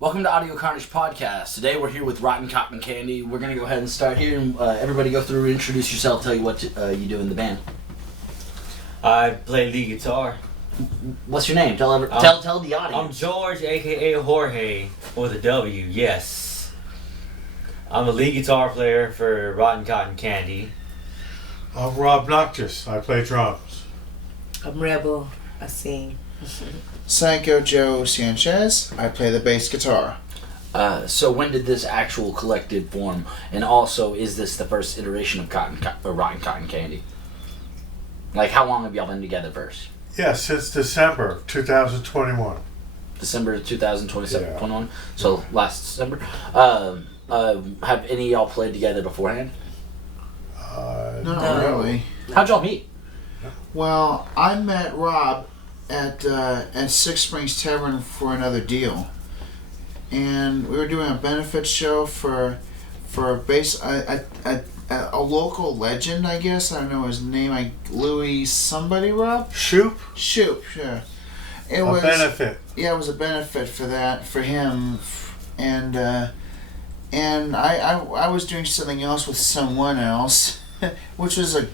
Welcome to Audio Carnage Podcast. Today we're here with Rotten Cotton Candy. We're going to go ahead and start here. And, everybody go through, introduce yourself, tell you what you do in the band. I play lead guitar. What's your name? Tell the audience. I'm George, a.k.a. Jorge, with a W, yes. I'm a lead guitar player for Rotten Cotton Candy. I'm Rob Noctis. I play drums. I'm Rebel. I sing. Psycho Joe Sanchez. I play the bass guitar. So when did this actual collective form? And also, is this the first iteration of Rotten Cotton Candy? Like, how long have y'all been together first? Yeah, since December 2021. December 2021? Yeah. So last December. Have any of y'all played together beforehand? Not really. How'd y'all meet? Well, I met Rob at Six Springs Tavern for another deal, and we were doing a benefit show for a local legend, I guess. I don't know his name. Louis somebody, Rob? Shoop? Shoop, sure. It was a benefit. Yeah, it was a benefit for him, and I was doing something else with someone else, which was I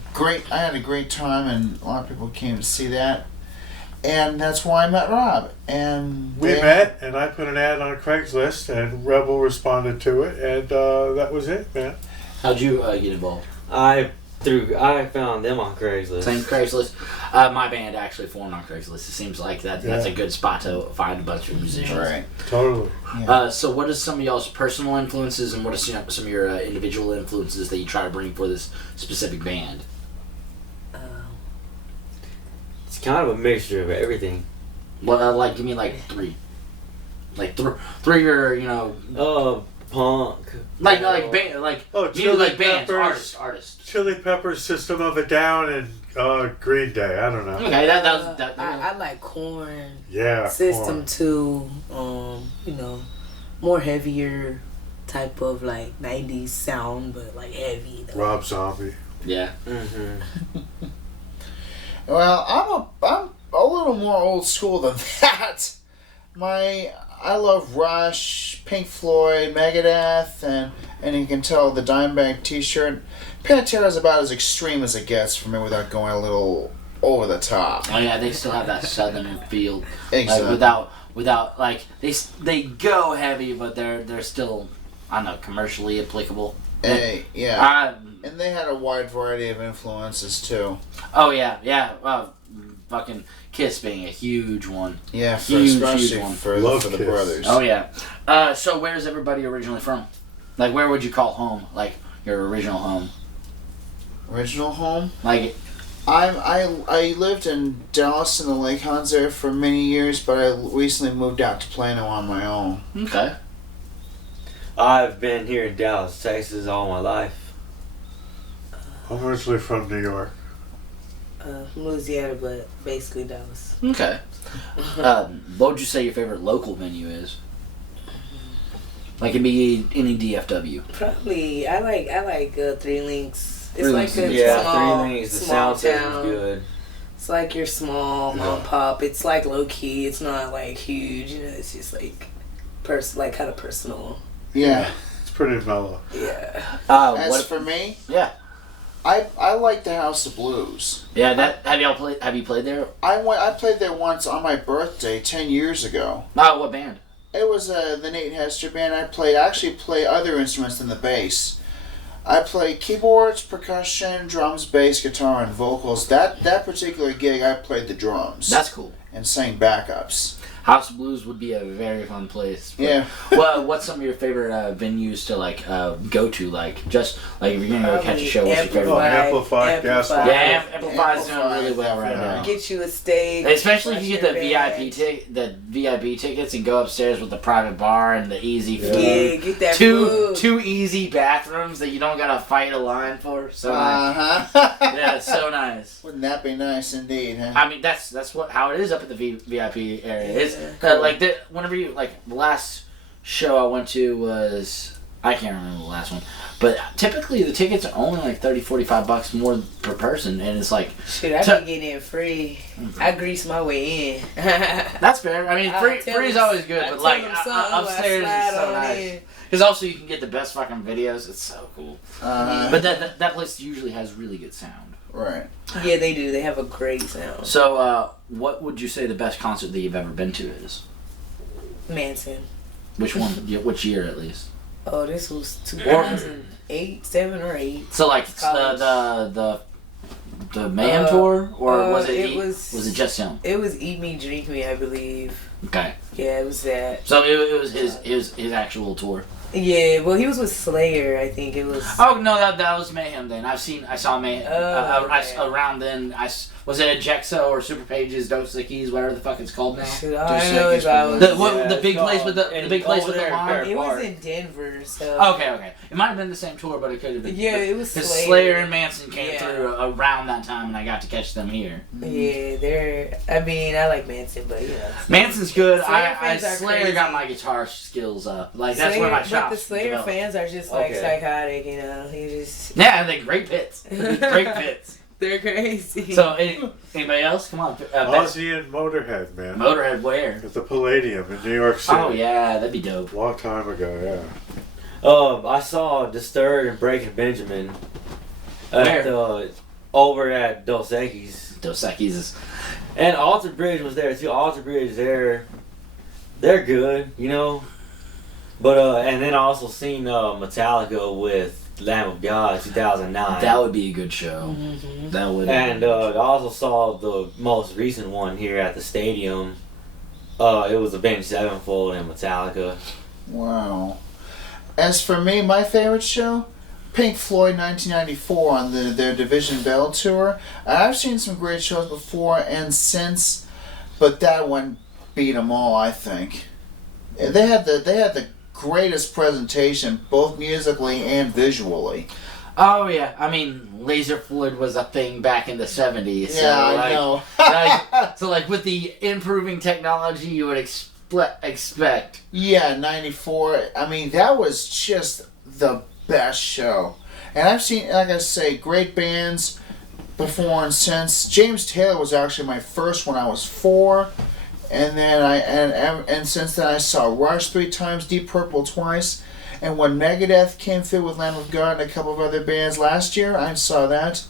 had a great time, and a lot of people came to see that. And that's why I met Rob. And we met, and I put an ad on Craigslist, and Rebel responded to it, and that was it, man. How'd you get involved? I found them on Craigslist. Same Craigslist. My band actually formed on Craigslist. It seems like that's a good spot to find a bunch of musicians. Right. Totally. Yeah. So what are some of y'all's personal influences, and what are some of your individual influences that you try to bring for this specific band? It's kind of a mixture of everything. Well, give me three. Three or Punk. Chili bands, Peppers, artists. Chili Peppers, System of a Down, and Green Day. I don't know. Okay, that. I like Korn. Yeah. System Korn. 2. More heavier type of 90s sound, but heavy though. Rob Zombie. Yeah. Mm-hmm. Well, I'm a little more old school than that. I love Rush, Pink Floyd, Megadeth, and you can tell the Dimebag T-shirt. Pantera is about as extreme as it gets for me without going a little over the top. Oh yeah, they still have that southern feel. Exactly. Like without like they go heavy, but they're still, I don't know, commercially applicable. Hey, yeah. And they had a wide variety of influences too. Oh yeah. Fucking Kiss being a huge one. Yeah, Huge especially one. for Love the Kiss. brothers. Oh yeah. So where's everybody originally from? Like, where would you call home? Like your original home? Original home? Like, I lived in Dallas in the Lake Hans area for many years, but I recently moved out to Plano on my own. okay. I've been here in Dallas, Texas all my life. I'm originally from New York. Louisiana, but basically Dallas. Okay. What would you say your favorite local venue is? Like, it'd be any DFW. Probably, I like Three Links. It's Three like Links, a Yeah, small, Three Links, the small sound system's town. good. It's like your small Yeah. mom pop. It's like low key. It's not like huge. You know, it's just like like kind of personal. Yeah. It's pretty mellow. Yeah. As What? for me, Yeah. I like the House of Blues. Yeah. That have you played there? I played there once on my birthday 10 years ago. Oh, what band? It was the Nate Hester band. I actually play other instruments than the bass. I play keyboards, percussion, drums, bass, guitar, and vocals. That particular gig, I played the drums. That's cool. And sang backups. House of Blues would be a very fun place. But, Yeah. well, what's some of your favorite venues to like go to? Like, just like if you're gonna go catch a show, what's your favorite one? Amplified, Gaslight. Yeah, Amplify's doing really well right Yeah. now. Get you a stage. Especially if you get the watch your VIP tickets and go upstairs with the private bar and the easy food. Yeah, get that two food. two easy bathrooms that you don't gotta fight a line for. So nice. Uh-huh. Yeah, it's so nice. Wouldn't that be nice indeed, huh? I mean, that's how it is up at the VIP area. It's Yeah. like whenever you like the last show I went to was, I can't remember the last one, but typically the tickets are only like $30-$45 more per person, and it's like Shit, I be getting in free. I grease my way in. that's fair. I mean, free is always good, but like upstairs is so nice. Because also you can get the best fucking videos. It's so cool. But that place usually has really good sound. Right. Yeah, they do. They have a great sound. So, what would you say the best concert that you've ever been to is? Manson. Which one? Which year at least? Oh, this was 2008, 7 or 8. So like College. the Mayhem tour, or was it was it just him? It was Eat Me, Drink Me, I believe. Okay. Yeah, it was that. So it was his actual tour. Yeah, well, he was with Slayer, I think it was. Oh no, that was Mayhem then. I saw Mayhem Okay. around then. Was it Ejexo or Super Pages, Dos Equis, whatever the fuck it's called now? Shoot, all I know is I was. The big place with the line. It was in Denver, so. Okay. It might have been the same tour, but it could have been. Yeah, it was Because Slayer. Slayer and Manson came Yeah. through around that time, and I got to catch them here. Yeah, I mean, I like Manson, but you know. Manson's good. Slayer fans are Slayer crazy. got my guitar skills up. Like that's where my shop. But the Slayer fans are just like Okay. psychotic, you know. He just. Yeah, they're great pits. Great pits. They're crazy. So, anybody else? Come on. Ozzy and Motorhead, man. Motorhead where? At the Palladium in New York City. Oh yeah, that'd be dope. Long time ago, yeah. I saw Disturbed and Breaking Benjamin Where? over at Dos Equis. Dos Equis is. And Alter Bridge was there too. Alter Bridge, they're good, you know. But and then I also seen Metallica with Lamb of God 2009. That would be a good show. Mm-hmm. That would. And I also saw the most recent one here at the stadium. It was Avenged Sevenfold and Metallica. Wow. As for me, my favorite show, Pink Floyd 1994 on their Division Bell tour. I've seen some great shows before and since, but that one beat them all, I think. They had the greatest presentation, both musically and visually. Oh yeah, I mean, laser fluid was a thing back in the 70s. So, Yeah, I like, know. so like with the improving technology, you would expect. Yeah, 94. I mean, that was just the best show. And I've seen, like I say, great bands, before and since. James Taylor was actually my first when I was 4. And then and since then I saw Rush 3 times, Deep Purple twice, and when Megadeth came through with Lamb of God and a couple of other bands last year, I saw that.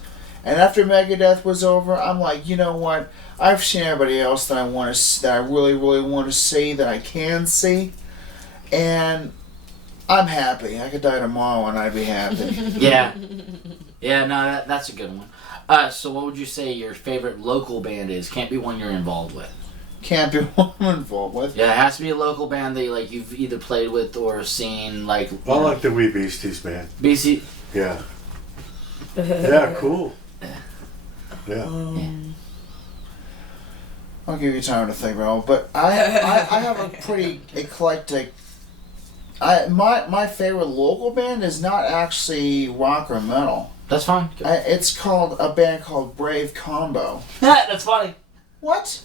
And after Megadeth was over, I'm like, you know what? I've seen everybody else that I really, really want to see, that I can see, and I'm happy. I could die tomorrow and I'd be happy. Yeah, no, that's a good one. So what would you say your favorite local band is? Can't be one you're involved with. Can't be one I'm involved with. Yeah, it has to be a local band that like you've either played with or seen. Like I like the Wee Beasties, man. BC. Yeah. Yeah, cool. Yeah. I'll give you time to think, Raul. But I have a pretty eclectic. My favorite local band is not actually rock or metal. That's fine. It's called a band called Brave Combo. That's funny. What?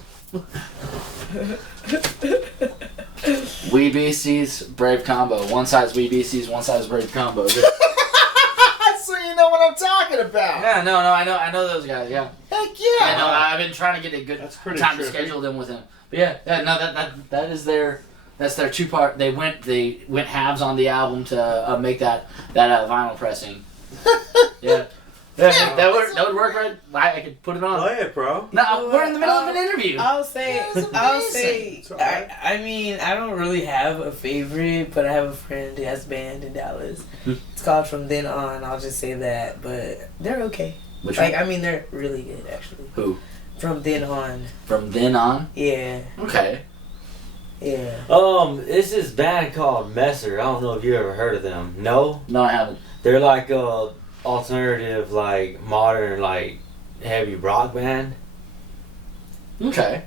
Wee Beasties, Brave Combo. One side's Wee Beasties, one side's Brave Combo. So you know what I'm talking about. Yeah, no, I know those guys. Yeah. Heck yeah. I know. I've been trying to get a good time to schedule them with him. But yeah, no, that is that's their 2-part. They went halves on the album to make that vinyl pressing. Yeah. Yeah, that would work, right? I could put it on. Play it, bro. No, we're in the middle of an interview. I'll say. Right. I mean, I don't really have a favorite, but I have a friend who has a band in Dallas. It's called From Then On. I'll just say that, but they're okay. Which one? I mean, they're really good, actually. Who? From Then On. From Then On? Yeah. Okay. Yeah. It's this band called Messer. I don't know if you ever heard of them. No? No, I haven't. They're like a alternative, like modern, like heavy rock band. Okay.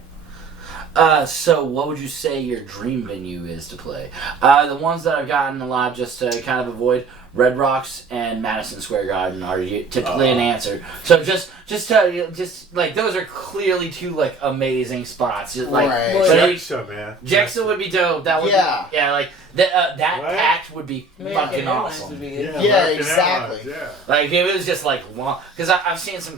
So what would you say your dream venue is to play? The ones that I've gotten a lot just to kind of avoid, Red Rocks and Madison Square Garden are typically an answer. So just like those are clearly 2 like amazing spots. Just, like, right. Jexa, man. Jexa would be dope. That would be, like that pact would be fucking awesome. Yeah, exactly. Yeah. Like if it was just like long, because I've seen some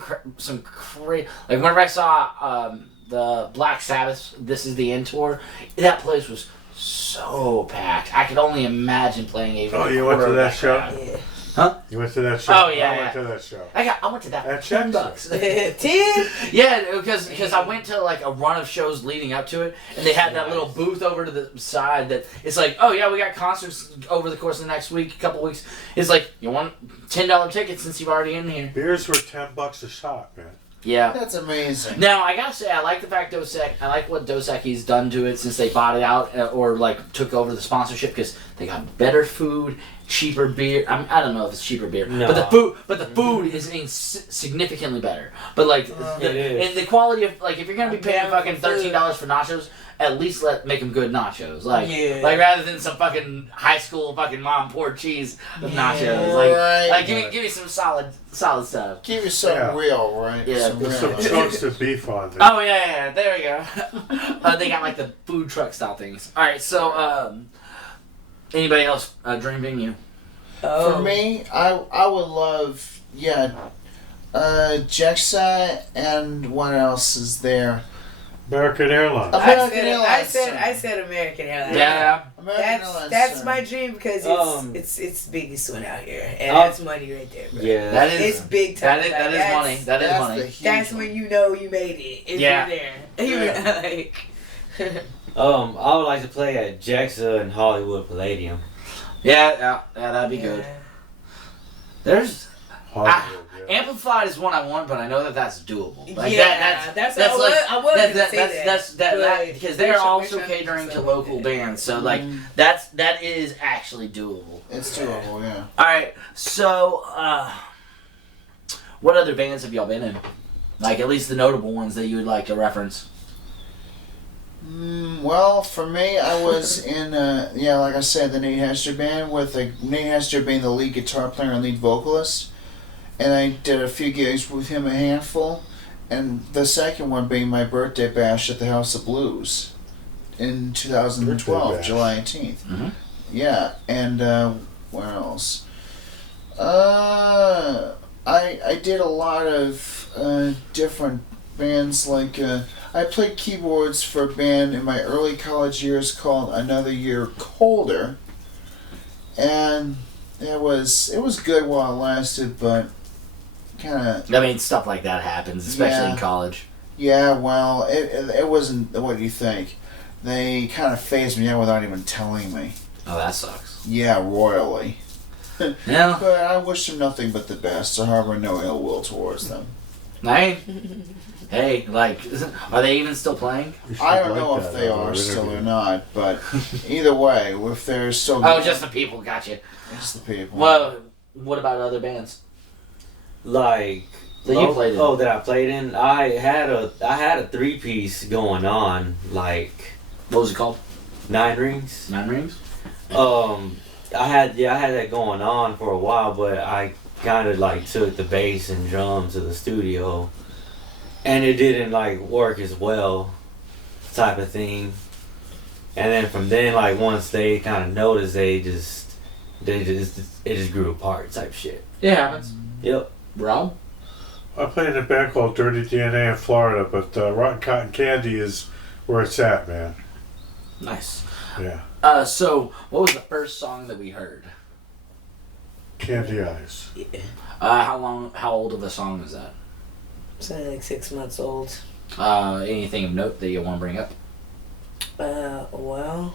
crazy. Like whenever I saw the Black Sabbath "This Is the End" tour, that place was so packed. I could only imagine playing even. Oh, you went to that show? Yeah. Huh? You went to that show? Oh yeah, I went to that show. I went to that. At $10. Jexa. 10? Yeah, because I went to like a run of shows leading up to it, and they had that little booth over to the side that it's like, oh yeah, we got concerts over the course of the next week, couple weeks. It's like, you want $10 tickets since you're already in here. Beers were $10 a shot, man. Yeah. That's amazing. Now, I gotta say, I like the fact I like what Dos Equis done to it since they bought it out or like took over the sponsorship, because they got better food, cheaper beer. I don't know if it's cheaper beer, No. but the food is significantly better. But like, and the quality of like, if you're gonna be paying fucking $13 for nachos, at least make them good nachos. Like, like rather than some fucking high school fucking mom poured cheese nachos. Like give me some solid stuff. Give you something real, right? Yeah. There's some chunks of beef on there. Oh yeah, there we go. They got like the food truck style things. All right, so anybody else dream venue? For me, I would love Jexa, and what else is there? American Airlines. I said American Airlines. Yeah. That's my dream because it's the biggest one out here, and that's money right there, bro. Yeah, that is. It's big time. That is money. That is money. That's when you know you made it. If you're there. I would like to play at Jexa and Hollywood Palladium. Yeah, that'd be good. There's. Hollywood, Amplified is one I want, but I know that's doable. Like, that's like, I would say that because they're also catering to local bands, so like that is actually doable. It's doable, yeah. All right, so what other bands have y'all been in? Like at least the notable ones that you would like to reference. Well, for me, I was in, like I said, the Nate Hester band, with Nate Hester being the lead guitar player and lead vocalist. And I did a few gigs with him, a handful. And the second one being my birthday bash at the House of Blues in 2012, July 18th. Mm-hmm. Yeah, and where else? I did a lot of different bands. Like I played keyboards for a band in my early college years called Another Year Colder, and it was good while it lasted, but kind of. I mean, stuff like that happens, especially in college. Yeah, well, it wasn't what you think. They kind of phased me out without even telling me. Oh, that sucks. Yeah, royally. Yeah. But I wish them nothing but the best. I harbor no ill will towards them. Hey, like, are they even still playing? I don't know if they are still or not, but either way, if they're still. Oh, just the people, gotcha. Just the people. Well, what about other bands? Like That you played in? Oh, that I played in. I had a 3-piece going on, like What was it called? 9 Rings. 9 Rings? I had that going on for a while, but I kind of like took the bass and drums to the studio, and it didn't like work as well, type of thing. And then from then, like once they kind of noticed, it just grew apart, type shit. Yeah, happens. Yep. Rob? I played in a band called Dirty DNA in Florida, but Rotten Cotton Candy is where it's at, man. Nice. Yeah. So, what was the first song that we heard? Candy Eyes. How old of a song is that? It's only like 6 months old. Anything of note that you want to bring up? Well,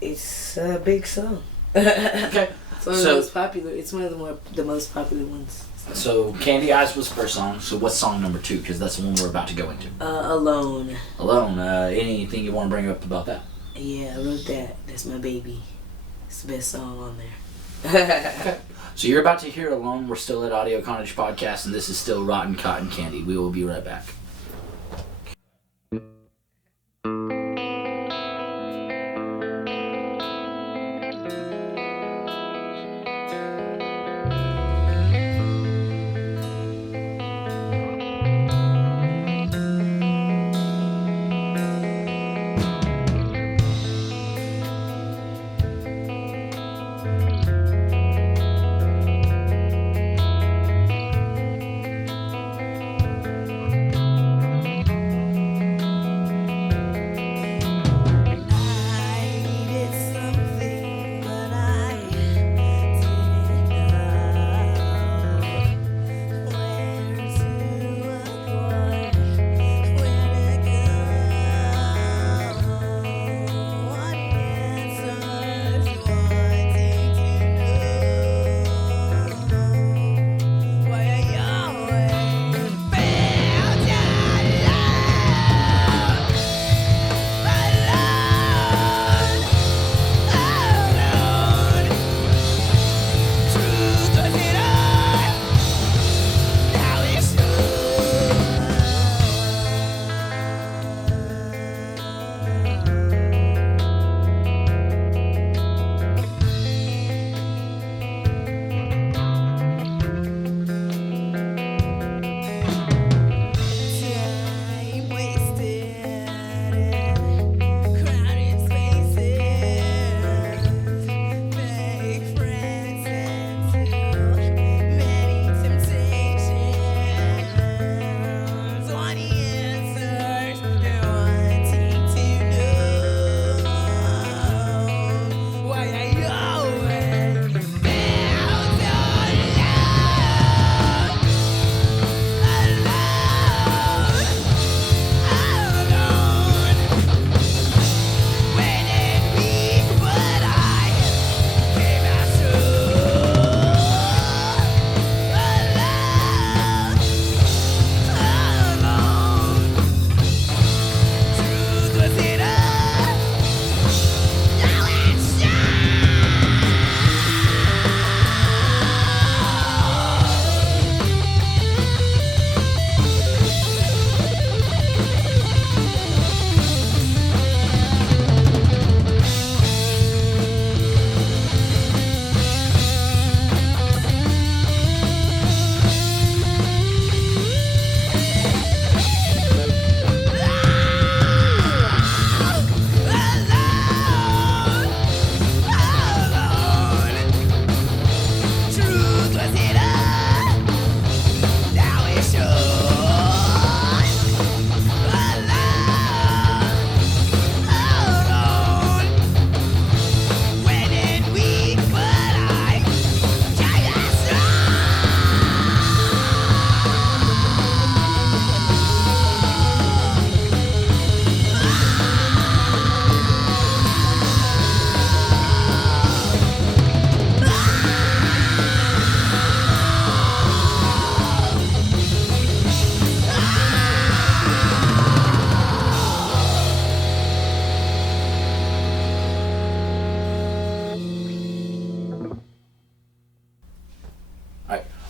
it's a big song. Okay. It's one of the most popular. It's one of the most popular ones. So, Candy Eyes was the first song. So, what's song number 2? Because that's the one we're about to go into. Alone. Alone. Anything you want to bring up about that? Yeah, I wrote that. That's my baby. It's the best song on there. Okay. So, you're about to hear Alone. We're still at Audio Carnage Podcast, and this is still Rotten Cotton Candy. We will be right back.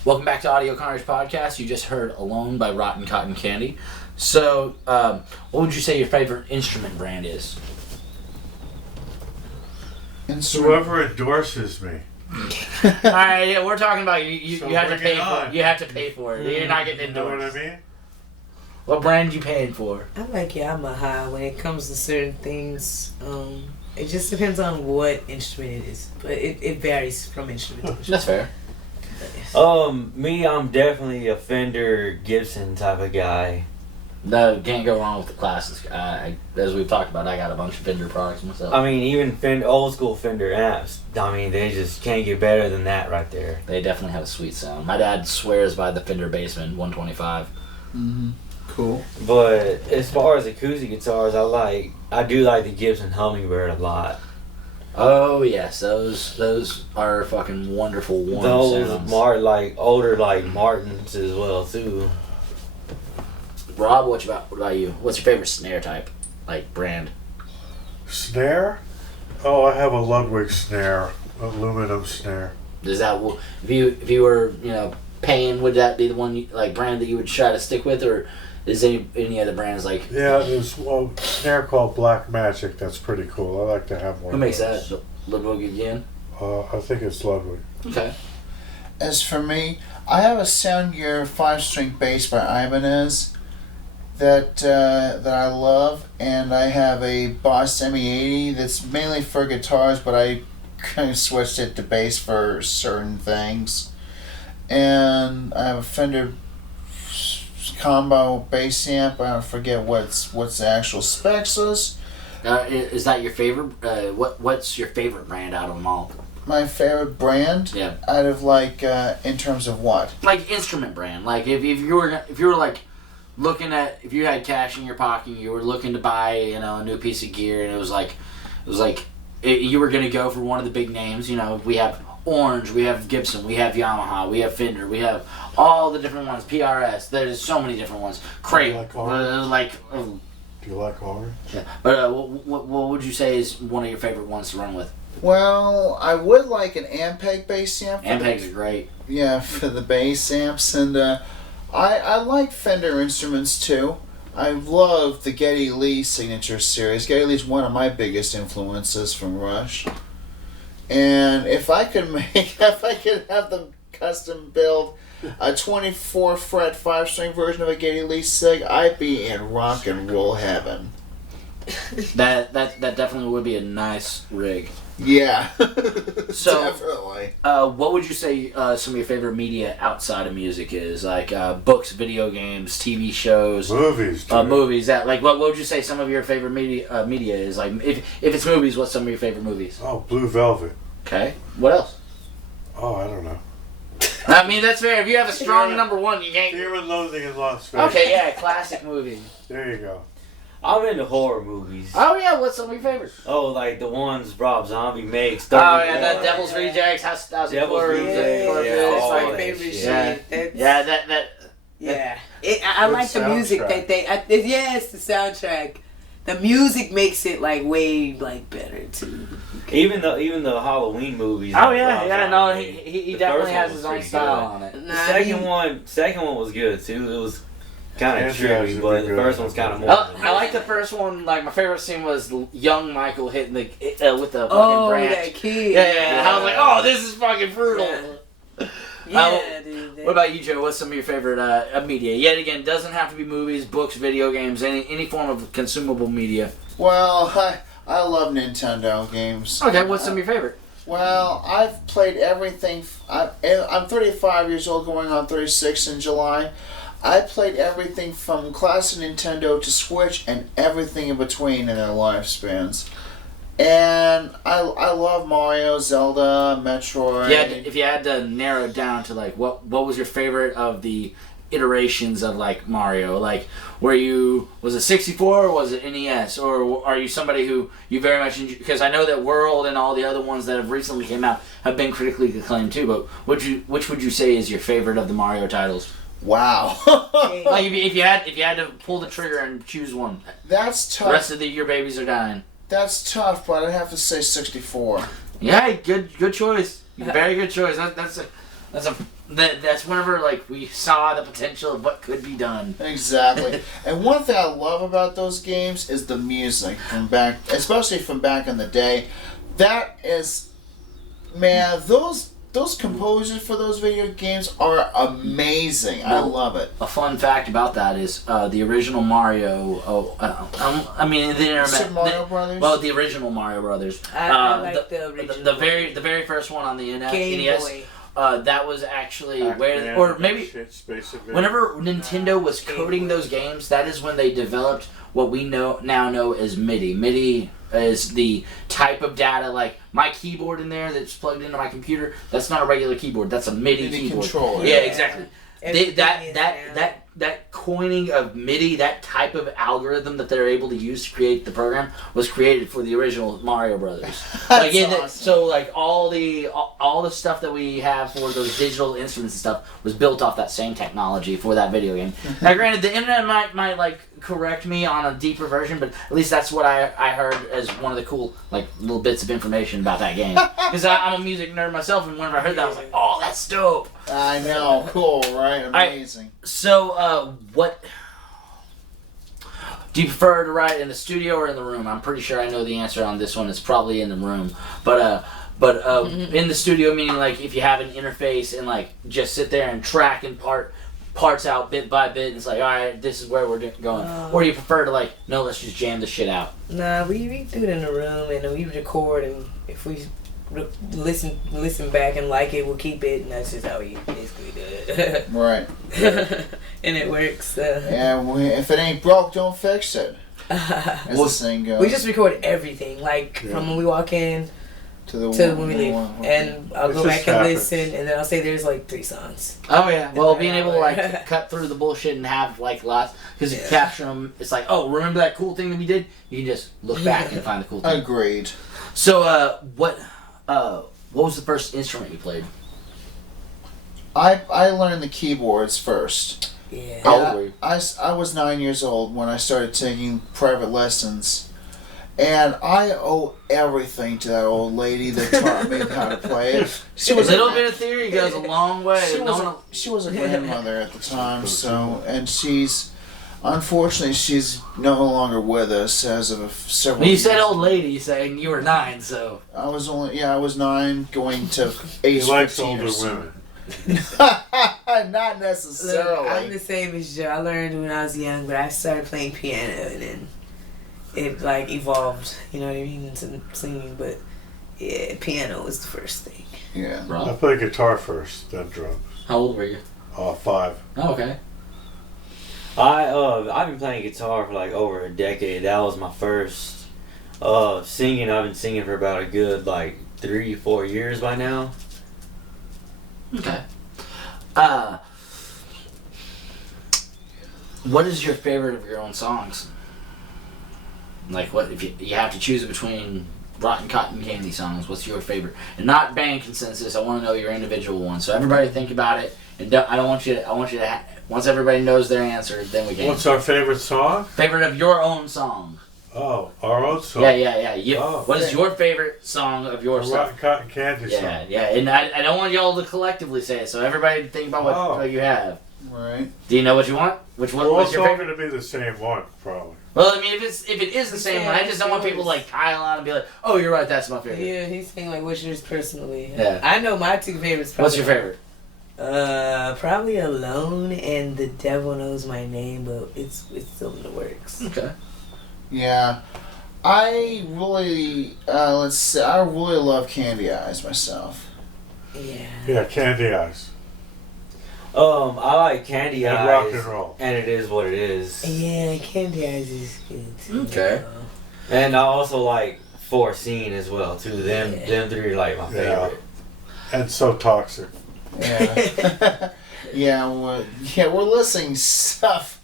Welcome back to Audio Carnage Podcast. You just heard Alone by Rotten Cotton Candy. So, what would you say your favorite instrument brand is? Whoever endorses me. Alright, yeah, we're talking about you So have to bring pay it for on. it. You have to pay for it. You're not getting You know what I endorsed. mean? What brand you paying for? I like Yamaha when it comes to certain things. It just depends on what instrument it is, but it varies from instrument to That's fair. Me, I'm definitely a Fender Gibson type of guy. No, can't go wrong with the classics. As we've talked about, I got a bunch of Fender products myself. I mean, even old school Fender amps. I mean, they just can't get better than that right there. They definitely have a sweet sound. My dad swears by the Fender Bassman 125. Mm-hmm. Cool. But as far as acoustic guitars, I do like the Gibson Hummingbird a lot. Oh yes, those are fucking wonderful warm Those sounds. older Martins as well too. Rob, what about you? What's your favorite snare type, like brand? Snare? Oh, I have a Ludwig snare, aluminum snare. Does that if you were paying, would that be the one brand that you would try to stick with, or is any other brands like? Yeah, there's a snare called Black Magic that's pretty cool. I like to have one. Who of makes those. that? Ludwig again? I think it's Ludwig. Okay. As for me, I have a Soundgear 5-string bass by Ibanez that I love, and I have a Boss ME80 that's mainly for guitars, but I kind of switched it to bass for certain things. And I have a Fender combo bass amp. I forget what's the actual specs is. Is that your favorite? What's your favorite brand out of them all? My favorite brand, Yeah. out of in terms of what? Like instrument brand. Like if you were like looking at, if you had cash in your pocket, and you were looking to buy a new piece of gear, and it was like you were gonna go for one of the big names. We have Orange, we have Gibson, we have Yamaha, we have Fender, we have all the different ones. PRS. There's so many different ones. Crate. Do you like orange? Yeah. But what would you say is one of your favorite ones to run with? Well, I would like an Ampeg bass amp. Ampegs are great. Yeah, for the bass amps, and I like Fender instruments too. I love the Geddy Lee Signature Series. Geddy Lee's one of my biggest influences from Rush. And if I could have them custom build a 24 fret 5-string version of a Geddy Lee Sig, I'd be in rock and roll heaven. That definitely would be a nice rig. Yeah, So, definitely. What would you say some of your favorite media outside of music is? Like books, video games, TV shows, Movies. Dude. movies. What would you say some of your favorite media is? Like if it's movies, what's some of your favorite movies? Oh, Blue Velvet. Okay. What else? Oh, I don't know. I mean, that's fair. If you have a strong number one, you can't. Fear and Loathing in Las Vegas. Okay, yeah, classic movie. There you go. I'm into horror movies. Oh yeah, what's some of your favorites? Oh, like the ones Rob Zombie makes. Oh yeah, The the Devil's Rejects, House of Thousand Devil's Corpses, Rejects, Corpses, yeah, That's all my that favorite shit. shit. That's, Yeah, that. Yeah, I Good like the music soundtrack. that they. Yes, the soundtrack. The music makes it way better too. Even the Halloween movies. Oh like yeah, Rob yeah. No, Zombie, he the definitely first has one his was own pretty style good. on it. The second one was good too. It was kind of Fantasy trippy, would but be the good. first one's kind of more. I like the first one. Like my favorite scene was young Michael hitting the with the fucking Oh, branch. that kid. Yeah. I was like, oh, this is fucking brutal. Yeah, dude. What about you, Joe? What's some of your favorite media? Yet again, doesn't have to be movies, books, video games, any form of consumable media. Well, I love Nintendo games. Okay, what's some of your favorite? Well, I've played everything. I'm 35 years old, going on 36 in July. I played everything from classic Nintendo to Switch and everything in between in their lifespans. And I love Mario, Zelda, Metroid. Yeah, if you had to narrow it down to like what was your favorite of the iterations of like Mario? Like, was it 64 or was it NES, or are you somebody who you very much enjoy? Because I know that World and all the other ones that have recently came out have been critically acclaimed too. But which would you say is your favorite of the Mario titles? Wow. Like if you had to pull the trigger and choose one, That's the tough. rest of your babies are dying. That's tough, but I'd have to say 64. Yeah, good choice. Very good choice. That's a That's whenever like we saw the potential of what could be done. Exactly. And one thing I love about those games is the music from back, especially from back in the day. That is, man, those composers for those video games are amazing. I love it. A fun fact about that is the original Mario. Super Mario Brothers. Well, the original Mario Brothers. I like the original. The very first one on the Game NES. Boy. That was actually Pac-Man, or maybe Space Invaders. whenever Nintendo was coding those games, that is when they developed what we now know as MIDI. MIDI is the type of data, like my keyboard in there that's plugged into my computer. That's not a regular keyboard. That's a MIDI keyboard. controller. Yeah, exactly. Everything That coining of MIDI, that type of algorithm that they're able to use to create the program, was created for the original Mario Brothers. That's Like, awesome. so like all the stuff that we have for those digital instruments and stuff was built off that same technology for that video game. Now, granted, the internet might like correct me on a deeper version, but at least that's what I heard as one of the cool like little bits of information about that game. Because I'm a music nerd myself, and whenever I heard that, I was like, oh, that's dope. I know. Cool, right? Amazing. So, what do you prefer to write in the studio or in the room? I'm pretty sure I know the answer on this one. It's probably in the room, but in the studio, meaning like if you have an interface and like just sit there and track and parts out bit by bit, and it's like, all right, this is where we're going. Or you prefer to like, no, let's just jam the shit out. Nah, we do it in the room, and we record, and if we listen back and like it, we'll keep it, and that's just how we basically do it. Right. And it works. Yeah, if it ain't broke, don't fix it. As the saying goes. We just record everything, like from when we walk in to when we leave, and I'll go back and happens. listen, and then I'll say there's like 3 songs. Oh yeah. Well, being able to like cut through the bullshit and have like lots, because you capture them. It's like, oh, remember that cool thing that we did? You can just look back and find the cool thing. Agreed. So, what was the first instrument you played? I learned the keyboards first. Yeah. How old were you? I was 9 years old when I started taking private lessons. And I owe everything to that old lady that taught me how to play it. She A little bit of theory goes a long way. She was a grandmother at the time, and unfortunately she's no longer with us as of several When you years. said old lady, saying you were 9, so. I was 9 going to age He likes 15 or older so. women. Not necessarily. Look, I'm the same as Joe. I learned when I was young, but I started playing piano, and then it like evolved. You know what I mean? Into singing, but yeah, piano was the first thing. Yeah. I Rob, played guitar first, then drums. how old were you? 5. Oh, okay. I've been playing guitar for like over a decade. That was my first singing. I've been singing for about a good like 3-4 years by now. Okay. What is your favorite of your own songs? Like, what if you have to choose between Rotten Cotton Candy songs? What's your favorite? And not band consensus. I want to know your individual one. So everybody think about it. And I want you to. Once everybody knows their answer, then we can. What's our favorite song? Favorite of your own song? Oh, our own song. Yeah. Oh. What is your favorite song of your stuff? Rotten Cotton Candy song. Yeah. And I don't want y'all to collectively say it. So everybody think about what you have. Right. Do you know what you want? Which one? We're What's your all favorite? going to be the same one, probably. Well, I mean, if it is the same one, I just don't want people to like pile on and be like, "Oh, you're right, that's my favorite." Yeah, he's saying like what's yours personally. Yeah. I know my 2 favorites. What's your favorite? Probably Alone and The Devil Knows My Name, but it's still in the works. Okay. Yeah. I really I really love Candy Eyes myself. Yeah. Yeah, Candy Eyes. I like Candy And Eyes. rock and roll. And it is what it is. Yeah, Candy Eyes is good too. Okay. And I also like 4 as well too. Them 3 are like my favorite. And So Toxic. Yeah. we're listening stuff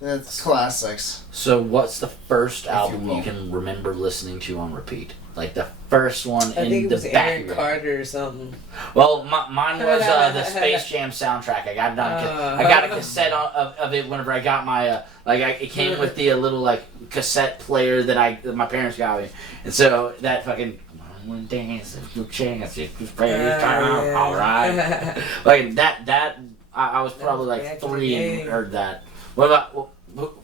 that's classics. So, what's the first album will. you can remember listening to on repeat? Like the first one I in think it the was back. Aaron of your- Carter or something. Well, mine was the Space Jam soundtrack. I got it on. I got a cassette of it whenever I got my it came with the little like cassette player that my parents got me, and so that fucking wanna dance, if you chance, if you pray time, Yeah. alright. Like that I was probably like Back in the 3 and day. heard that. What about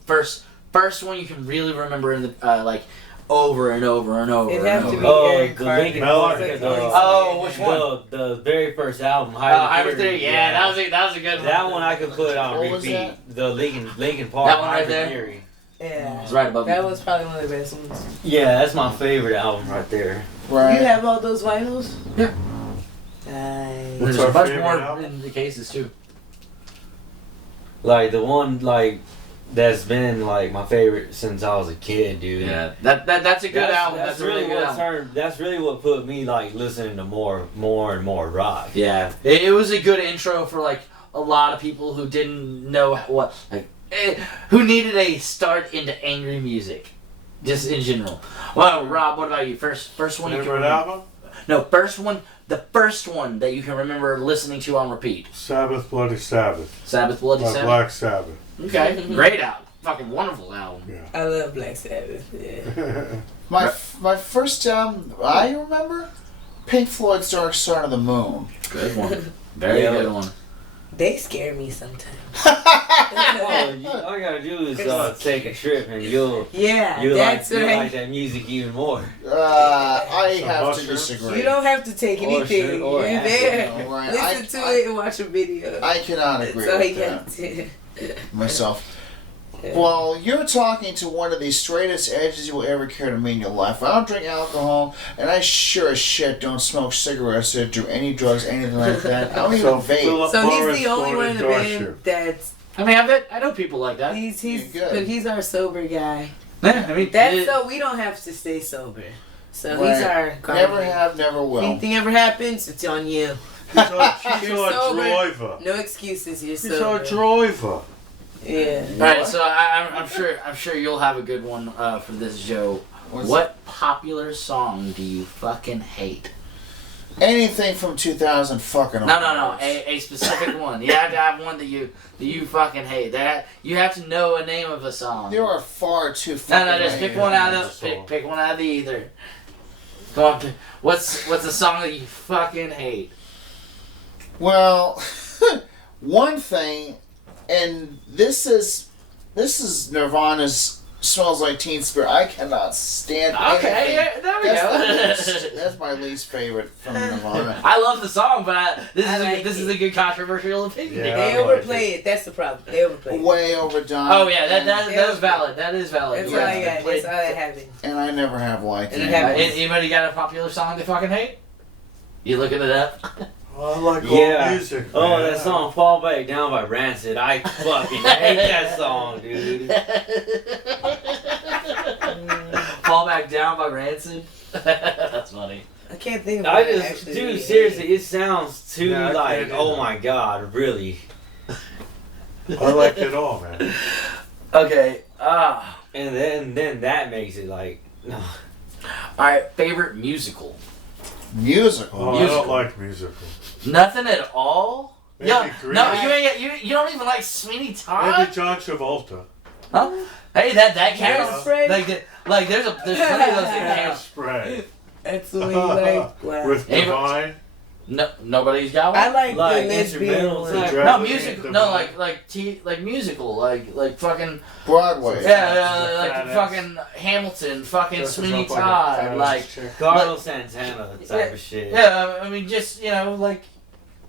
first one you can really remember in the like over and over and over It'd and have to over? be Oh, Eric the Carter. Linkin Park, It's like the- the only Oh, song. which one? The very first album, Hybrid Theory, yeah, that was a good one. That one I could put on What was repeat. that? The Linkin Park That one right Hybrid there? Theory. Yeah. It's right above That you. was probably one of the best ones. Yeah, that's my favorite album right there. Right. You have all those vinyls? Yeah. Nice. What's There's our a bunch favorite more album? in the cases too. Like the one that's been like my favorite since I was a kid, dude. Yeah, that's a good album. That's a really good album. That's really what put me like listening to more and more rock. Yeah, it was a good intro for like a lot of people who didn't know what who needed a start into angry music, just in general. Well, Rob, what about you? First one you can Favorite remember? album? No, the first one that you can remember listening to on repeat. Sabbath, Bloody Sabbath. Sabbath, Bloody By Sabbath. Black Sabbath. Okay, great album, fucking wonderful album. Yeah. I love Black Sabbath. Yeah. My first album I remember, Pink Floyd's Dark Side of the Moon. Good one, very Yeah. good one. They scare me sometimes. All you gotta do is take a trip and you'll Yeah, like that's right. like that music even more. I Some have to mushrooms? disagree. You don't have to take Or anything. shit, or You're acid, there. you know, right? Listen to I- it and watch a video. I cannot agree That's all with you that got to do. myself. Yeah. Well, you're talking to one of the straightest edges you will ever care to meet in your life. I don't drink alcohol, and I sure as shit don't smoke cigarettes or do any drugs, anything like that. I don't even So vape. Philip So Morris he's the only don't one in the endorse band you. that's I mean, I know people like that. he's You're good. but he's our sober guy. Yeah, I mean, That's so we don't have to stay sober. So he's Right. our Never guardian. have, never will. Anything ever happens, it's on you. She's our You're sober. driver. No excuses. You're She's our sober. driver. Yeah. All right, so I'm sure you'll have a good one for this, Joe. What popular song do you fucking hate? Anything from 2000 fucking No, onwards. a specific one. You have to have one that you fucking hate. That you have to know a name of a song. There are far too No, fucking just pick many. one out of pick one out of the either. Come on, what's a song that you fucking hate? Well, one thing, and this is Nirvana's "Smells Like Teen Spirit." I cannot stand. Okay, anything. yeah, there we go. That's my least favorite from Nirvana. I love the song, but this like is it. a good controversial opinion. Yeah. They I like overplay it. That's the problem. They overplay it. Way overdone. Oh yeah, that Yeah. is valid. That is valid. That's Yeah, all I it's got. been played- That's all that happened. And I never have liked And it. it happens. Anybody got a popular song they fucking hate? You looking it up? I like Yeah. old music. Oh, man. that song "Fall Back Down" by Rancid. I fucking hate that song, dude. Fall Back Down by Rancid. That's funny. I can't think of I what I just, actually dude, really seriously, hate. it sounds too Yeah, I like, can't oh either. my god, really. I like it all, man. Okay. And then that makes it like, no. All right. Favorite musical? Musical. Oh, I Musical. don't like musical. Nothing at all. Maybe No, Green. no, you don't even like Sweeney Todd. Maybe John Travolta. Huh? Hey, that counts. Hairspray? Like there's plenty of those that count. Spray. That's the way you like. Wow. With Amy- Divine. No, nobody's got I one. like Like the lesbian instrumental one. type. Drag No Me music. to No, Divine. like musical. Like fucking Broadway. yeah, like Fat ass. fucking Hamilton, fucking Dresses Sweeney up like a Todd, fat like ass chick. Carlos Santana type of shit. yeah. I mean, just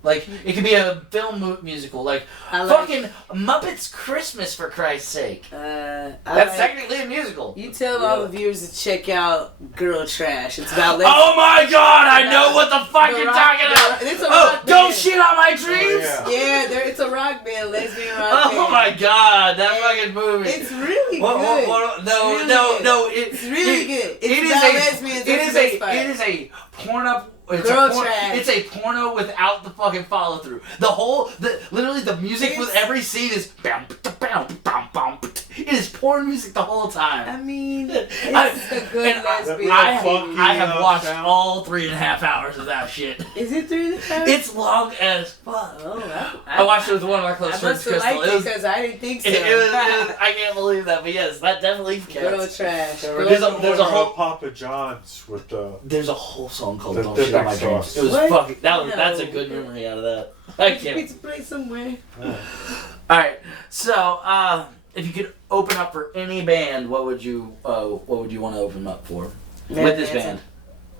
like it could be a film musical, like I like. fucking Muppets Christmas for Christ's sake. I That's like- technically a musical. You tell all the viewers to check out Girl Trash. It's about lesbian. Oh my god, I know what the fuck The you're rock- talking about! It's a Oh, rock don't band. shit on my dreams! yeah. Yeah, it's a rock band, lesbian rock band. Oh my god, that And fucking movie. It's really What- good. no, It's no, really no, It's really good. It's it is about a- lesbians. It That's is the best part. it is a porno. It's Girl a trash. It's a porno without the fucking follow through. Literally the music with It's- every scene is bam, bam, bam, bam. It's is porn music the whole time. I mean, it's I- a good and lesbian. I have watched sound. all 3.5 hours of that shit. Is it 3.5? It's long as fuck. Oh, I watched it with one of my close I friends, must have Crystal. liked it because I didn't think so. It was, I can't believe that, but yes, that definitely Girl counts. trash. There's a whole Papa John's with there's a whole song called The- "Don't the Shit on My next Dreams." song. It was What? fucking. That's a No. good memory out of that. I It's can't. to play somewhere. All right, so if you could open up for any band, what would you want to open up for with this band?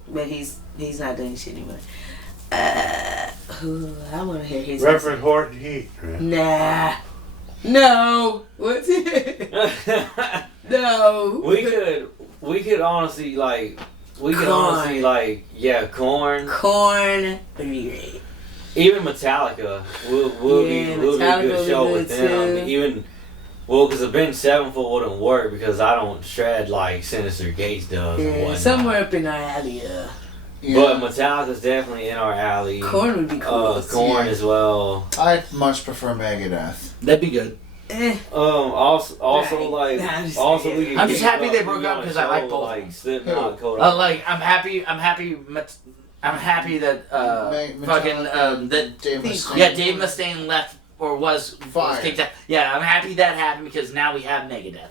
But he's not doing shit anymore. Who I want to hear his. Reverend Horton Heat. Man. Nah. No. What's it? No. we could honestly like Corn. Corn. Corn. Would be great. Even Metallica will Yeah, be a Metallica good would show be with good them. too. Even because Avenged Sevenfold wouldn't work because I don't shred like Sinister Gates does and Yeah, whatnot. somewhere up in our alley. Yeah. But Metallica's definitely in our alley. Corn would be cool. Corn Yeah. as well. I much prefer Megadeth. That'd be good. Also Right. like Nah, I'm just also saying. we could I'm just get happy they broke we up on a 'cause I like show both. Like Slipknot, Who? Like I'm happy that Metallica, that Dave Mustaine. yeah, Dave Mustaine left or was Fired. kicked out. Yeah, I'm happy that happened because now we have Megadeth.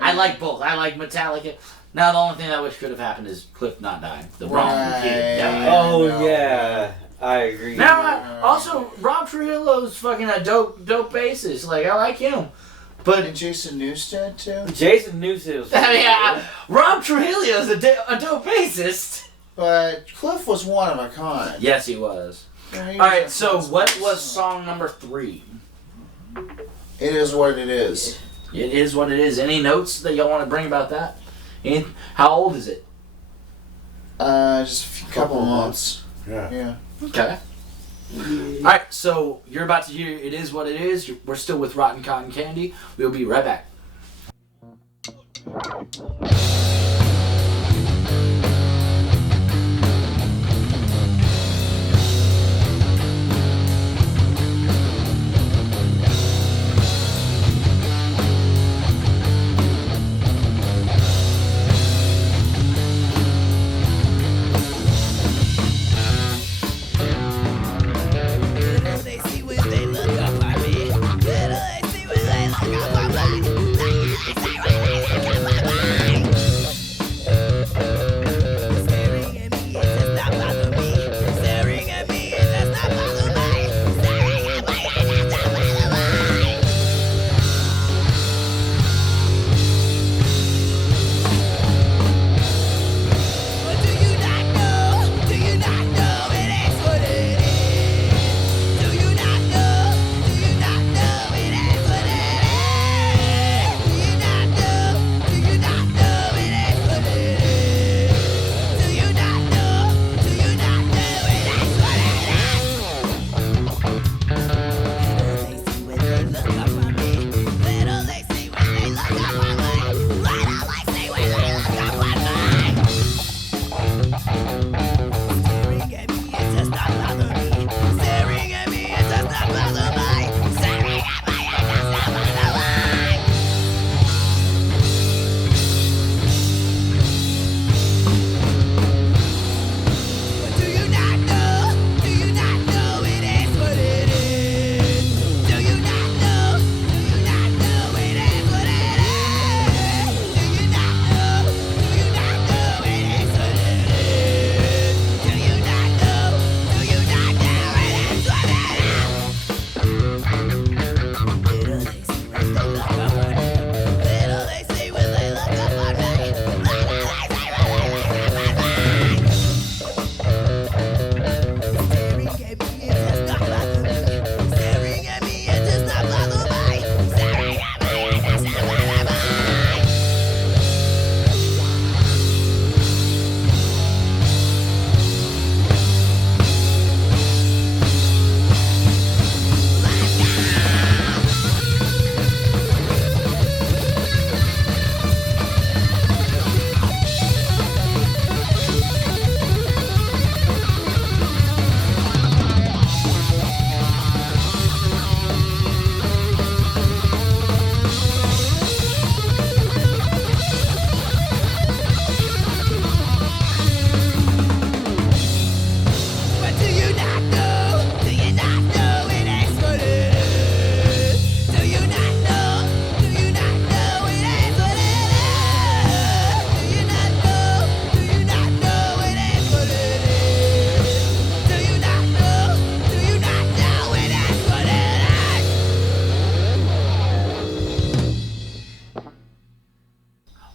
I like both. I like Metallica. Now the only thing I wish could have happened is Cliff not dying. The wrong kid died. Oh No. yeah, I agree. Now also Rob Trujillo's fucking a dope bassist. Like I like him, but And Jason Newsted too. Jason Newsted was I mean, Rob Trujillo's a dope bassist. But Cliff was one of a kind. Yes, he was. Yeah, he All right, was so a- what was song number 3? It is what it is. It is what it is. Any notes that y'all want to bring about that? How old is it? Just a couple Couple months. Yeah. Yeah. Okay. All right, so you're about to hear "It Is What It Is." We're still with Rotten Cotton Candy. We'll be right back.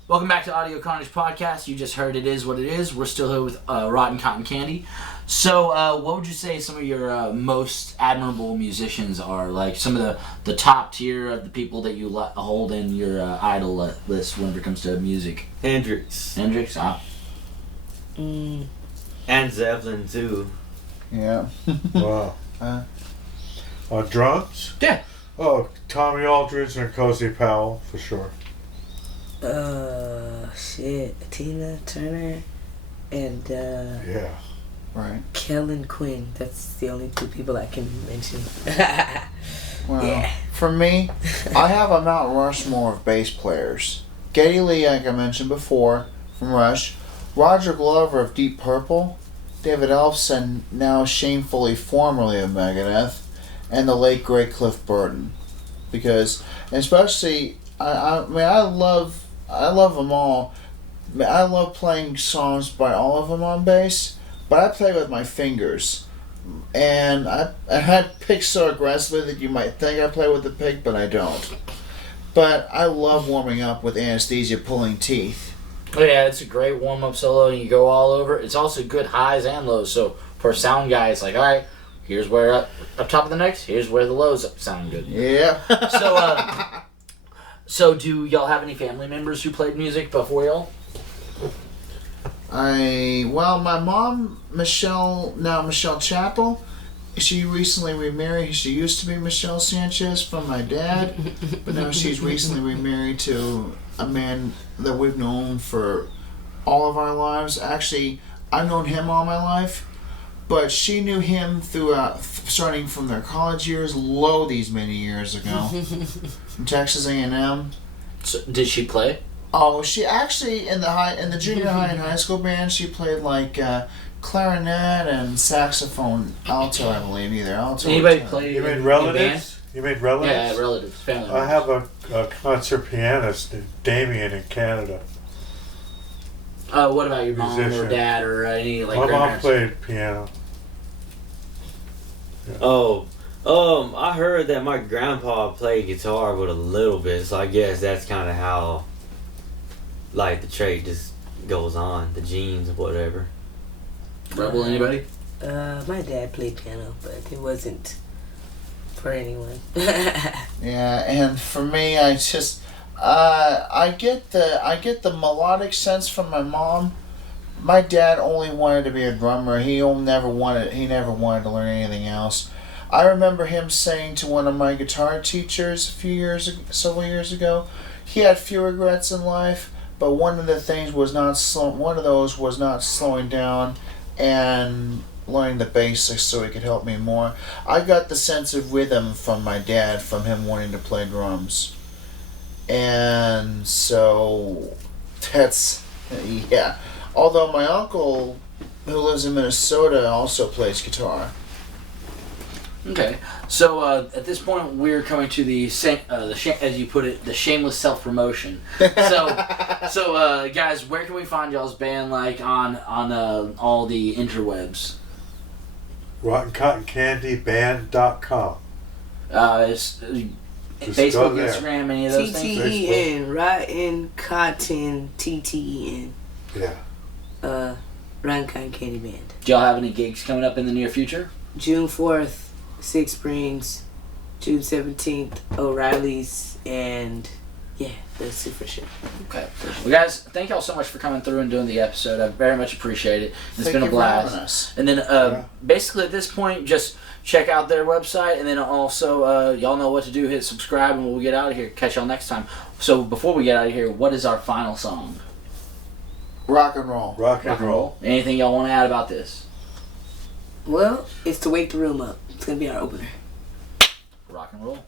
Welcome back to Audio Carnage Podcast. You just heard It Is What It Is. We're still here with Rotten Cotton Candy. So, what would you say some of your most admirable musicians are? Like some of the top tier of the people that you hold in your idol list whenever it comes to music? Hendrix. Hendrix? And Zeppelin, too. Yeah. Wow. Drums? Yeah. Oh, Tommy Aldridge and Cozy Powell, for sure. Tina Turner and Yeah. Right. Kellen Quinn. That's the only two people I can mention. Well, Yeah. for me, I have a Mount Rushmore of bass players. Geddy Lee, like I mentioned before, from Rush. Roger Glover of Deep Purple. David Ellefson, now shamefully formerly of Megadeth. And the late great Cliff Burton. Because, especially, I mean, I love them all. I love playing songs by all of them on bass, but I play with my fingers. And I had picked so aggressively that you might think I play with the pick, but I don't. But I love warming up with anesthesia pulling teeth. Oh yeah, it's a great warm-up solo, and you go all over. It's also good highs and lows, so for a sound guy, it's like, alright, here's where up top of the neck, here's where the lows sound good. Yeah. So do y'all have any family members who played music before y'all? Well, my mom, Michelle Chappell, she recently remarried. She used to be Michelle Sanchez from my dad, but now she's recently remarried to a man that we've known for all of our lives. Actually, I've known him all my life, but she knew him throughout, starting from their college years, these many years ago, from Texas A&M. So, did she play? Oh, she actually in the junior high and high school band, she played like clarinet and saxophone, alto, I believe, either alto. Anybody or play? You mean in relatives? You mean relatives? Yeah, relatives, family. I have a concert pianist named Damien in Canada. What about your mom or Musician. dad or any like My mom grandparents? played piano. I heard that my grandpa played guitar but a little bit, so I guess that's kind of how, like, the trait just goes on, the genes or whatever. Rebel, anybody? My dad played piano, but it wasn't for anyone. Yeah, and for me, I just I get the melodic sense from my mom. My dad only wanted to be a drummer. He never wanted to learn anything else. I remember him saying to one of my guitar teachers several years ago, he had few regrets in life, but one of those was not slowing down and learning the basics so he could help me more. I got the sense of rhythm from my dad, from him wanting to play drums. And so that's, yeah. Although my uncle, who lives in Minnesota, also plays guitar. Okay, so at this point we're coming to the as you put it, the shameless self-promotion. So guys, where can we find y'all's band on all the interwebs? RottenCottonCandyBand.com. It's Just Facebook, go there. Instagram, any of those things? TTEN, Rotten Cotton, TTEN. Yeah. Rotten Cotton Candy Band. Do y'all have any gigs coming up in the near future? June 4th, Six Springs. June 17th, O'Reilly's, and yeah, that's it for sure. Okay. Well, guys, thank y'all so much for coming through and doing the episode. I very much appreciate it. It's been a blast. And then basically at this point, just check out their website, and then also y'all know what to do. Hit subscribe, and we'll get out of here. Catch y'all next time. So before we get out of here, what is our final song? Rock and roll. Rock and roll. Anything y'all want to add about this? Well, it's to wake the room up. It's gonna be our opener. Rock and roll.